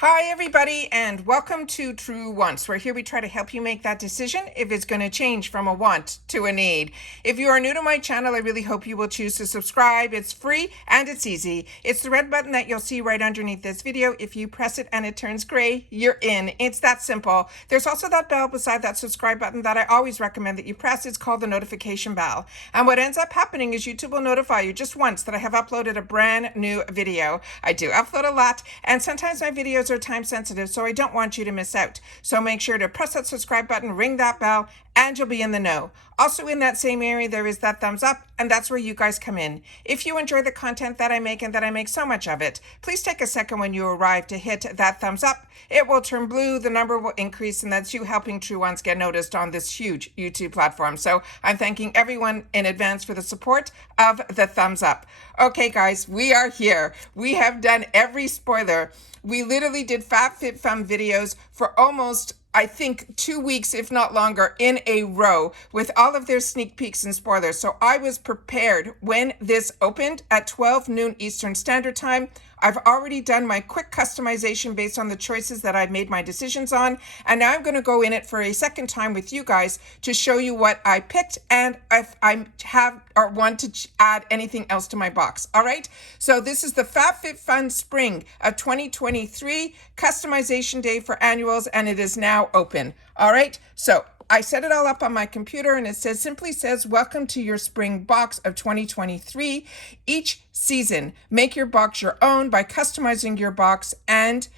Hi everybody, and welcome to True Wants, where here we try to help you make that decision if it's going to change from a want to a need. If you are new to my channel, I really hope you will choose to subscribe. It's free and it's easy. It's the red button that you'll see right underneath this video. If you press it and it turns gray, you're in. It's that simple. There's also that bell beside that subscribe button that I always recommend that you press. It's called the notification bell. And what ends up happening is YouTube will notify you just once that I have uploaded a brand new video. I do upload a lot, and sometimes my videos are time sensitive, so I don't want you to miss out. So make sure to press that subscribe button, ring that bell, and you'll be in the know. Also in that same area, there is that thumbs up, and that's where you guys come in. If you enjoy the content that I make, and that I make so much of it, please take a second when you arrive to hit that thumbs up. It will turn blue, the number will increase, and that's you helping True Ones get noticed on this huge YouTube platform. So I'm thanking everyone in advance for the support of the thumbs up. Okay guys, we are here. We have done every spoiler. We literally did FabFitFun videos for almost, I think, 2 weeks, if not longer, in a row with all of their sneak peeks and spoilers. So I was prepared when this opened at 12 noon Eastern Standard Time. I've already done my quick customization based on the choices that I've made my decisions on. And now I'm going to go in it for a second time with you guys to show you what I picked and if I have or want to add anything else to my box. All right. So this is the FabFitFun Spring of 2023 customization day for annuals, and it is now open. All right. So I set it all up on my computer, and it simply says, welcome to your spring box of 2023. Each season, make your box your own by customizing your box, and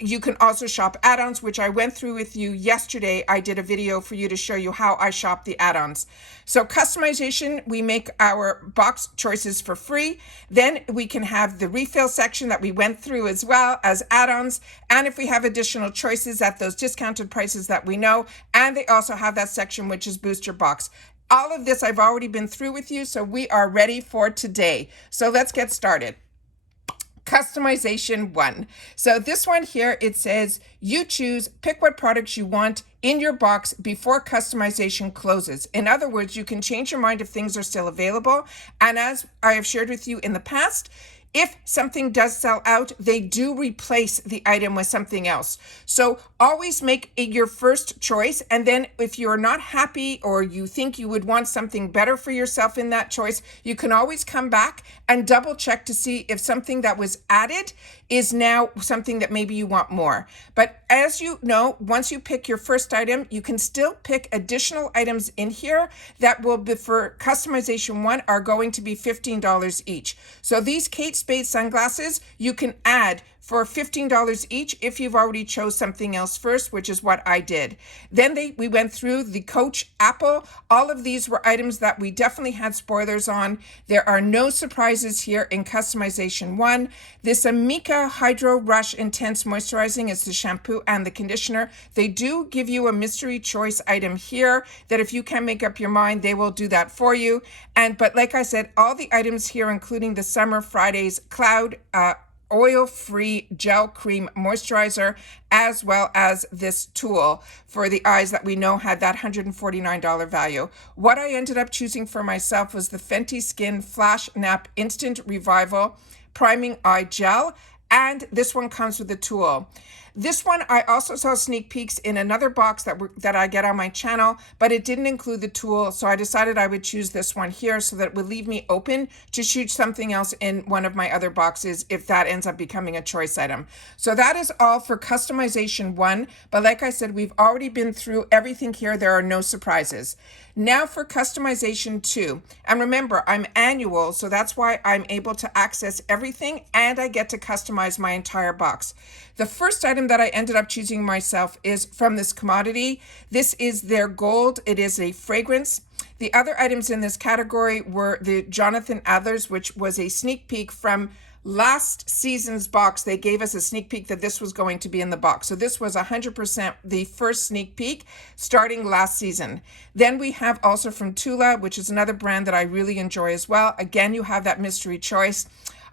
you can also shop add-ons, which I went through with you yesterday. I did a video for you to show you how I shop the add-ons. So customization, we make our box choices for free. Then we can have the refill section that we went through as well as add-ons. And if we have additional choices at those discounted prices that we know, and they also have that section, which is booster box. All of this I've already been through with you, so we are ready for today. So let's get started. Customization 1. So this one here, it says you choose, pick what products you want in your box before customization closes. In other words, you can change your mind if things are still available. And as I have shared with you in the past, if something does sell out, they do replace the item with something else. So always make it your first choice. And then if you're not happy or you think you would want something better for yourself in that choice, you can always come back and double check to see if something that was added is now something that maybe you want more. But as you know, once you pick your first item, you can still pick additional items in here that will be for customization 1 are going to be $15 each. So these Kate Spade sunglasses, you can add for $15 each if you've already chose something else first, which is what I did. Then we went through the Coach Apple. All of these were items that we definitely had spoilers on. There are no surprises here in customization 1. This Amika Hydro Rush Intense Moisturizing is the shampoo and the conditioner. They do give you a mystery choice item here that if you can make up your mind, they will do that for you. But like I said, all the items here, including the Summer Fridays Cloud oil-free gel cream moisturizer, as well as this tool for the eyes that we know had that $149 value. What I ended up choosing for myself was the Fenty Skin Flash Nap Instant Revival Priming Eye Gel, and this one comes with a tool. This one, I also saw sneak peeks in another box that I get on my channel, but it didn't include the tool, so I decided I would choose this one here so that it would leave me open to shoot something else in one of my other boxes if that ends up becoming a choice item. So that is all for customization 1, but like I said, we've already been through everything here. There are no surprises. Now for customization 2. And remember, I'm annual, so that's why I'm able to access everything and I get to customize my entire box. The first item that I ended up choosing myself is from this commodity. This is their gold. It is a fragrance. The other items in this category were the Jonathan Adler's, which was a sneak peek from last season's box. They gave us a sneak peek that this was going to be in the box. So this was 100% the first sneak peek starting last season. Then we have also from Tula, which is another brand that I really enjoy as well. Again, you have that mystery choice.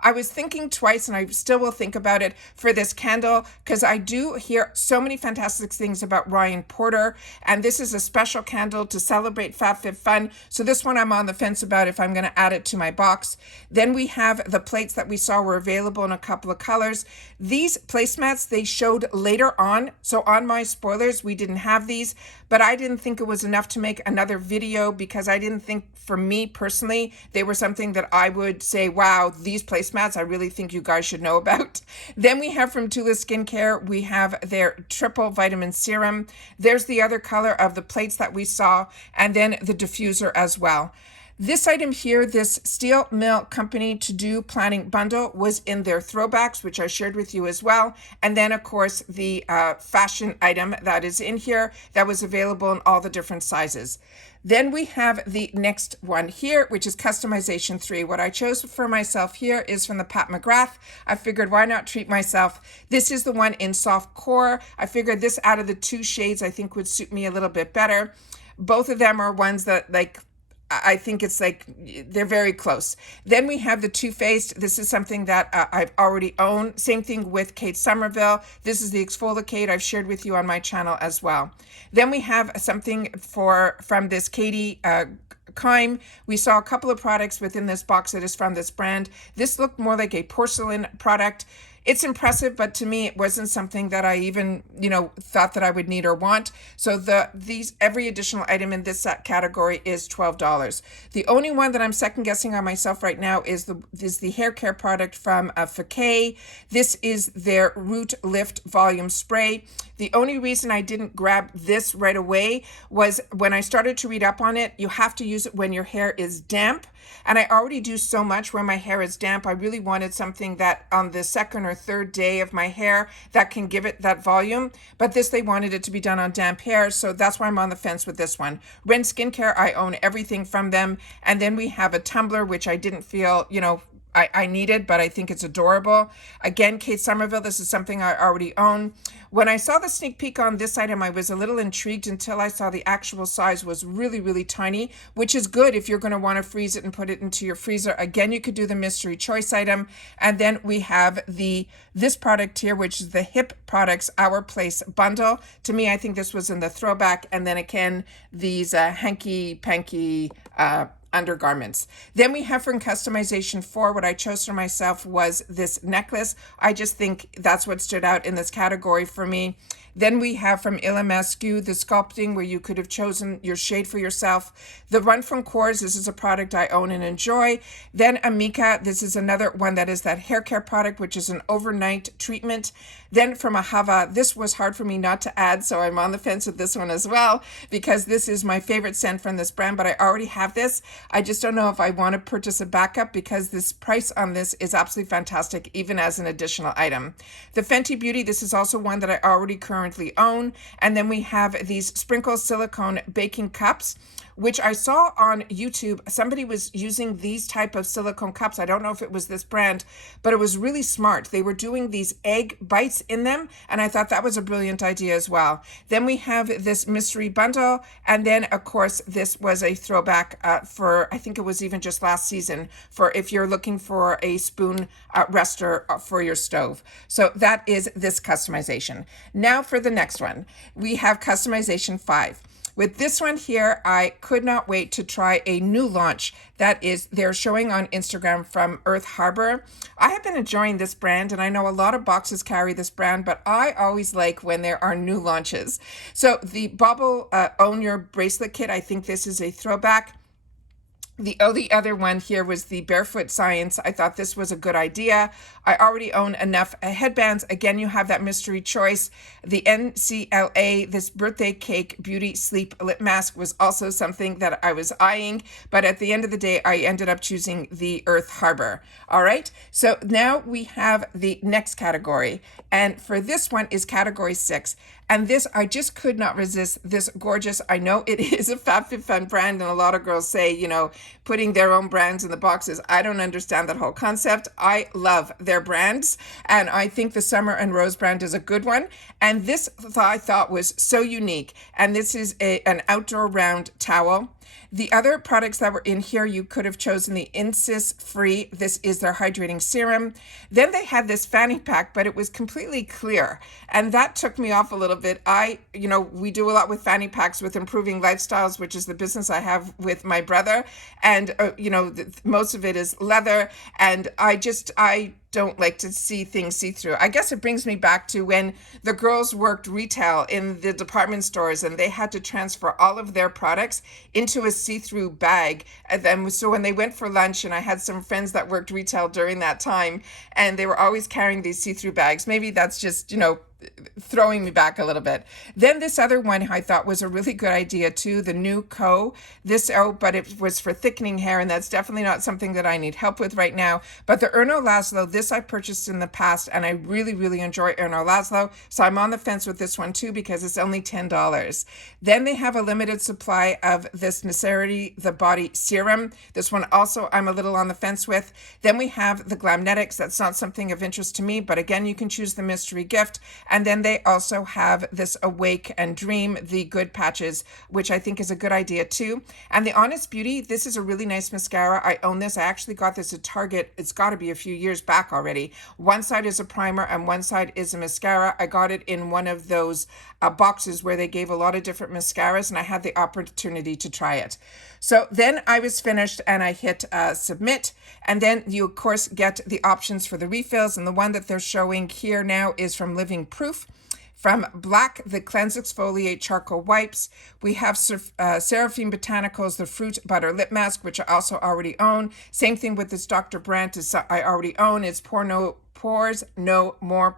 I was thinking twice, and I still will think about it for this candle, because I do hear so many fantastic things about Ryan Porter, and this is a special candle to celebrate FabFitFun. So this one I'm on the fence about if I'm going to add it to my box. Then we have the plates that we saw were available in a couple of colors. These placemats, they showed later on. So on my spoilers, we didn't have these, but I didn't think it was enough to make another video, because I didn't think, for me personally, they were something that I would say, wow, these placemats, I really think you guys should know about. Then we have from Tula Skincare, we have their triple vitamin serum. There's the other color of the plates that we saw, and then the diffuser as well. This item here, this Steel Mill Company To-Do Planning Bundle, was in their throwbacks, which I shared with you as well. And then, of course, the fashion item that is in here that was available in all the different sizes. Then we have the next one here, which is Customization 3. What I chose for myself here is from the Pat McGrath. I figured, why not treat myself? This is the one in soft core. I figured this out of the two shades I think would suit me a little bit better. Both of them are ones that, like, I think it's like they're very close. Then we have the Too Faced. This is something that I've already owned. Same thing with Kate Somerville. This is the Exfoliate I've shared with you on my channel as well. Then we have something from this Katie Kime. We saw a couple of products within this box that is from this brand. This looked more like a porcelain product. It's impressive, but to me, it wasn't something that I even, thought that I would need or want. So every additional item in this category is $12. The only one that I'm second guessing on myself right now is the hair care product from Fakay. This is their Root Lift Volume Spray. The only reason I didn't grab this right away was when I started to read up on it, you have to use it when your hair is damp. And I already do so much when my hair is damp. I really wanted something that on the second or third day of my hair that can give it that volume. But they wanted it to be done on damp hair. So that's why I'm on the fence with this one. Ren Skincare, I own everything from them. And then we have a tumbler, which I didn't feel, I needed, but I think it's adorable. Again, Kate Somerville, this is something I already own. When I saw the sneak peek on this item, I was a little intrigued until I saw the actual size was really, really tiny, which is good if you're going to want to freeze it and put it into your freezer. Again, you could do the mystery choice item. And then we have this product here, which is the Hip Products Our Place bundle. To me, I think this was in the throwback. And then again, these hanky-panky undergarments. Then we have from Customization 4, what I chose for myself was this necklace. I just think that's what stood out in this category for me. Then we have from Ilamascu, the sculpting, where you could have chosen your shade for yourself. The Run from Kors, this is a product I own and enjoy. Then Amika, this is another one that is that hair care product, which is an overnight treatment. Then from Ahava, this was hard for me not to add, so I'm on the fence with this one as well, because this is my favorite scent from this brand, but I already have this. I just don't know if I want to purchase a backup, because this price on this is absolutely fantastic, even as an additional item. The Fenty Beauty, this is also one that I already currently own. And then we have these sprinkle silicone baking cups, which I saw on YouTube. Somebody was using these type of silicone cups. I don't know if it was this brand, but it was really smart. They were doing these egg bites in them, and I thought that was a brilliant idea as well. Then we have this mystery bundle, and then of course this was a throwback for, I think it was even just last season, for if you're looking for a spoon rester for your stove. So that is this customization. Now for the next one, we have Customization 5. With this one here, I could not wait to try a new launch that they're showing on Instagram from Earth Harbor. I have been enjoying this brand, and I know a lot of boxes carry this brand, but I always like when there are new launches. So the Bobble Own Your Bracelet Kit, I think this is a throwback. The other one here was the Barefoot Science. I thought this was a good idea. I already own enough headbands. Again, you have that mystery choice. The NCLA, this Birthday Cake Beauty Sleep Lip Mask, was also something that I was eyeing. But at the end of the day, I ended up choosing the Earth Harbor. All right. So now we have the next category. And for this one is category 6. And this, I just could not resist this gorgeous, I know it is a FabFitFun brand, and a lot of girls say, putting their own brands in the boxes. I don't understand that whole concept. I love their brands, and I think the Summer and Rose brand is a good one. And this I thought was so unique. And this is an outdoor round towel. The other products that were in here, you could have chosen the Insys Free. This is their hydrating serum. Then they had this fanny pack, but it was completely clear. And that took me off a little bit. We do a lot with fanny packs with Improving Lifestyles, which is the business I have with my brother. And, most of it is leather. And I don't like to see things see-through. I guess it brings me back to when the girls worked retail in the department stores and they had to transfer all of their products into a see-through bag. And then, so when they went for lunch, and I had some friends that worked retail during that time, and they were always carrying these see-through bags. Maybe that's just, throwing me back a little bit. Then this other one I thought was a really good idea too, the new but it was for thickening hair, and that's definitely not something that I need help with right now. But the Erno Laszlo, this I purchased in the past, and I really, really enjoy Erno Laszlo, so I'm on the fence with this one too because it's only $10. Then they have a limited supply of this Necessity the Body Serum. This one also I'm a little on the fence with. Then we have the Glamnetics. That's not something of interest to me, but again, you can choose the mystery gift. And then they also have this Awake and Dream, the Good Patches, which I think is a good idea too. And the Honest Beauty, this is a really nice mascara. I own this. I actually got this at Target. It's got to be a few years back already. One side is a primer and one side is a mascara. I got it in one of those boxes where they gave a lot of different mascaras, and I had the opportunity to try it. So then I was finished and I hit submit, and then you of course get the options for the refills, and the one that they're showing here now is from Living Proof. From Black, the Cleanse Exfoliate Charcoal Wipes. We have Seraphine Botanicals, the Fruit Butter Lip Mask, which I also already own. Same thing with this Dr. Brandt, I already own. It's Pores No More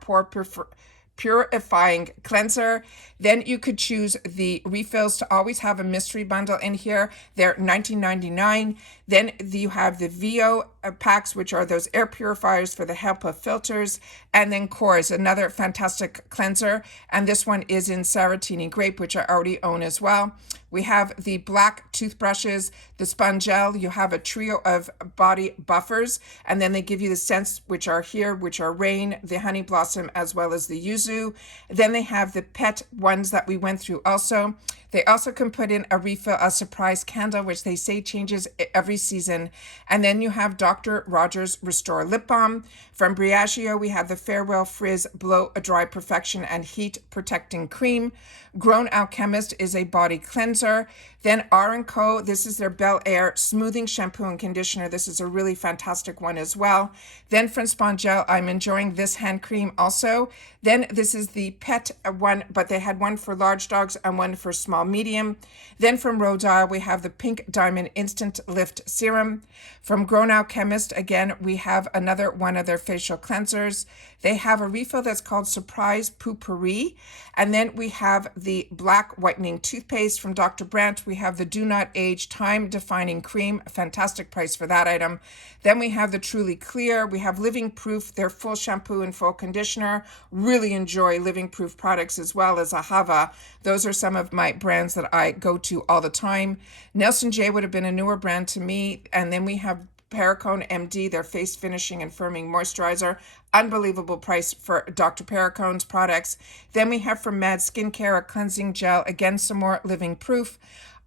Purifying Cleanser. Then you could choose the refills to always have a mystery bundle in here. They're $19.99. Then you have the VO packs, which are those air purifiers for the HEPA filters. And then Cores, another fantastic cleanser. And this one is in Saratini Grape, which I already own as well. We have the black toothbrushes, the Spongel. You have a trio of body buffers, and then they give you the scents, which are here, which are Rain, the Honey Blossom, as well as the Yuzu. Then they have the pet ones that we went through also. They also can put in a refill, a surprise candle, which they say changes every season. And then you have Dr. Rogers Restore Lip Balm. From Briagio, we have the Farewell Frizz Blow Dry Perfection and Heat Protecting Cream. Grown Alchemist is a body cleanser. Then R & Co, this is their Bel Air Smoothing Shampoo and Conditioner. This is a really fantastic one as well. Then from Spongel, I'm enjoying this hand cream also. Then this is the pet one, but they had one for large dogs and one for small medium. Then from Rodile, we have the Pink Diamond Instant Lift Serum. From Grown Alchemist, again, we have another one of their facial cleansers. They have a refill that's called Surprise Poopery. And then we have the Black Whitening Toothpaste from Dr. Brandt. We have the Do Not Age Time Defining Cream, a fantastic price for that item. Then we have the Truly Clear. We have Living Proof, their full shampoo and full conditioner. Really enjoy Living Proof products as well as Ahava. Those are some of my brands that I go to all the time. Nelson J would have been a newer brand to me. And then we have Perricone MD, their face finishing and firming moisturizer. Unbelievable price for Dr. Perricone's products. Then we have from Mad Skincare a cleansing gel. Again, some more Living Proof.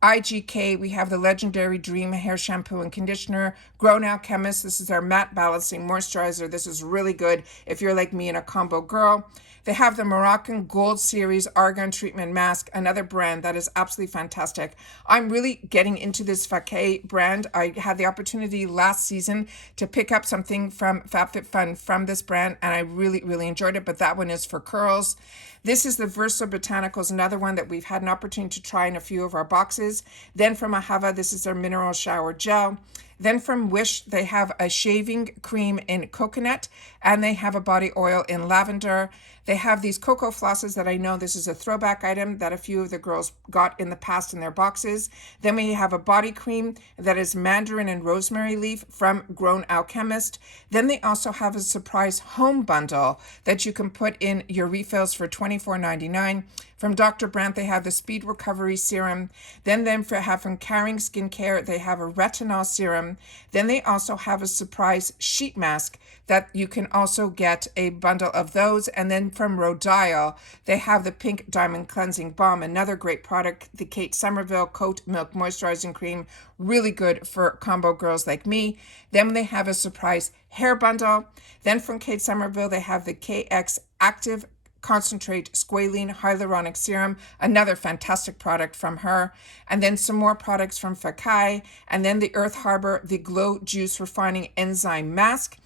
IGK, we have the legendary Dream Hair Shampoo and Conditioner. Grown Alchemist, this is their matte balancing moisturizer. This is really good if you're like me and a combo girl. They have the Moroccan Gold Series Argan Treatment Mask, another brand that is absolutely fantastic. I'm really getting into this Fake brand. I had the opportunity last season to pick up something from FabFitFun from this brand, and I really, really enjoyed it, but that one is for curls. This is the Versa Botanicals, another one that we've had an opportunity to try in a few of our boxes. Then from Ahava, this is their Mineral Shower Gel. Then from Wish, they have a shaving cream in coconut, and they have a body oil in lavender. They have these cocoa flosses that I know this is a throwback item that a few of the girls got in the past in their boxes. Then we have a body cream that is mandarin and rosemary leaf from Grown Alchemist. Then they also have a surprise home bundle that you can put in your refills for $24.99. From Dr. Brandt, they have the Speed Recovery Serum. Then from Caring Skincare, they have a retinol serum. serum. Then they also have a surprise sheet mask that you can also get a bundle of those. And then from Rodial, they have the Pink Diamond Cleansing Balm, another great product. The Kate Somerville Coat Milk Moisturizing Cream, really good for combo girls like me. Then they have a surprise hair bundle. Then from Kate Somerville, they have the KX Active Concentrate Squalene Hyaluronic Serum, another fantastic product from her. And then some more products from Fakai. And then the Earth Harbor, the Glow Juice Refining Enzyme Mask.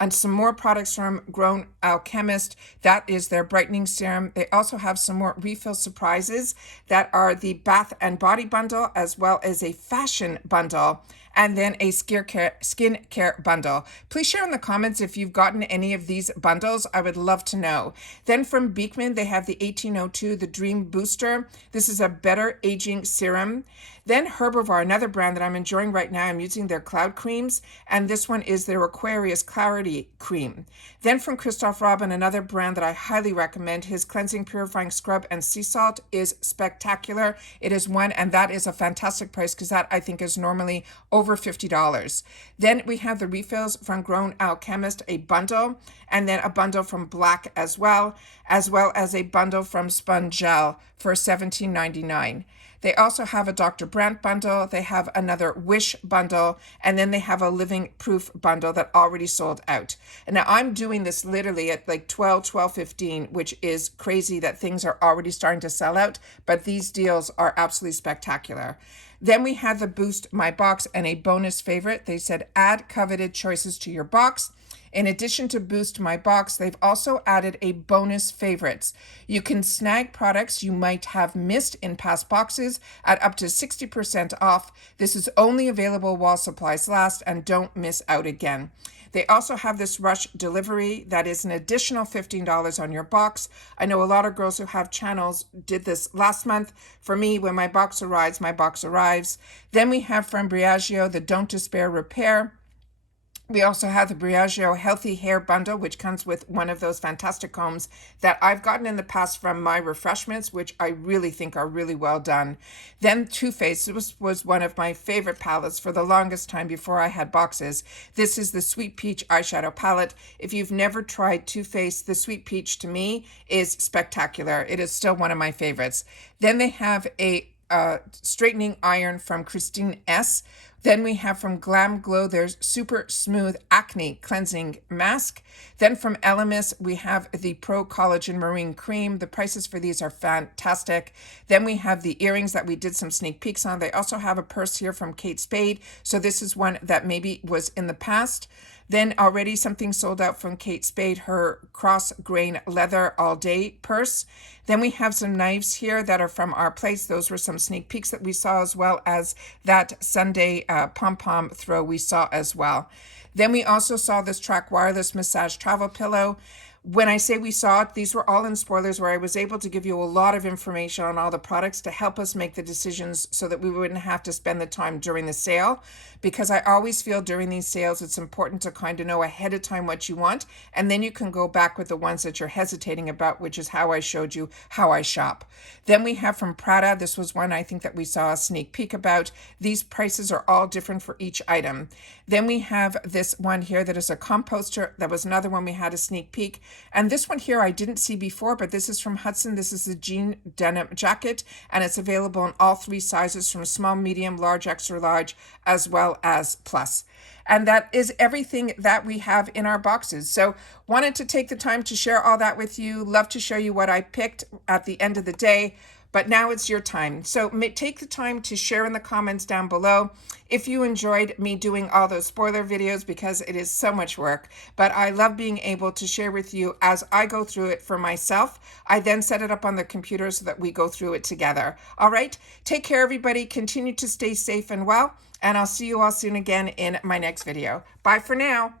And some more products from Grown Alchemist. That is their brightening serum. They also have some more refill surprises that are the Bath and Body Bundle, as well as a fashion bundle, and then a skincare bundle. Please share in the comments if you've gotten any of these bundles. I would love to know. Then from Beekman, they have the 1802, the Dream Booster. This is a better aging serum. Then Herbivore, another brand that I'm enjoying right now. I'm using their Cloud Creams, and this one is their Aquarius Clarity Cream. Then from Christophe Robin, another brand that I highly recommend. His Cleansing Purifying Scrub and Sea Salt is spectacular. It is one, and that is a fantastic price because that I think is normally over $50. Then we have the refills from Grown Alchemist, a bundle, and then a bundle from Black as well as a bundle from Sponge Gel for $17.99. They also have a Dr. Brandt bundle. They have another Wish bundle, and then they have a Living Proof bundle that already sold out. And now I'm doing this literally at like 12:15, which is crazy that things are already starting to sell out, but these deals are absolutely spectacular. Then we have the Boost My Box and a bonus favorite. They said add coveted choices to your box. In addition to Boost My Box, they've also added a bonus favorites. You can snag products you might have missed in past boxes at up to 60% off. This is only available while supplies last, and don't miss out again. They also have this rush delivery that is an additional $15 on your box. I know a lot of girls who have channels did this last month. For me, when my box arrives, my box arrives. Then we have from Briagio the Don't Despair Repair. We also have the Briagio Healthy Hair Bundle, which comes with one of those fantastic combs that I've gotten in the past from My Refreshments, which I really think are really well done. Then Too Faced was one of my favorite palettes for the longest time before I had boxes. This is the Sweet Peach Eyeshadow Palette. If you've never tried Too Faced, the Sweet Peach to me is spectacular. It is still one of my favorites. Then they have a straightening iron from Christine S. Then we have from Glam Glow, there's Super Smooth Acne Cleansing Mask. Then from Elemis, we have the Pro Collagen Marine Cream. The prices for these are fantastic. Then we have the earrings that we did some sneak peeks on. They also have a purse here from Kate Spade. So this is one that maybe was in the past. Then already something sold out from Kate Spade, her cross grain leather all day purse. Then we have some knives here that are from Our Place. Those were some sneak peeks that we saw, as well as that Sunday pom-pom throw we saw as well. Then we also saw this Track Wireless Massage Travel Pillow. When I say we saw it, these were all in spoilers where I was able to give you a lot of information on all the products to help us make the decisions so that we wouldn't have to spend the time during the sale. Because I always feel during these sales, it's important to kind of know ahead of time what you want. And then you can go back with the ones that you're hesitating about, which is how I showed you how I shop. Then we have from Prada. This was one I think that we saw a sneak peek about. These prices are all different for each item. Then we have this one here that is a composter. That was another one we had a sneak peek. And this one here I didn't see before, but this is from Hudson. This is a jean denim jacket, and it's available in all three sizes from small, medium, large, extra large, as well as plus. And that is everything that we have in our boxes. So wanted to take the time to share all that with you. Love to show you what I picked at the end of the day. But now it's your time. So take the time to share in the comments down below if you enjoyed me doing all those spoiler videos, because it is so much work. But I love being able to share with you as I go through it for myself. I then set it up on the computer so that we go through it together. All right, take care, everybody. Continue to stay safe and well. And I'll see you all soon again in my next video. Bye for now.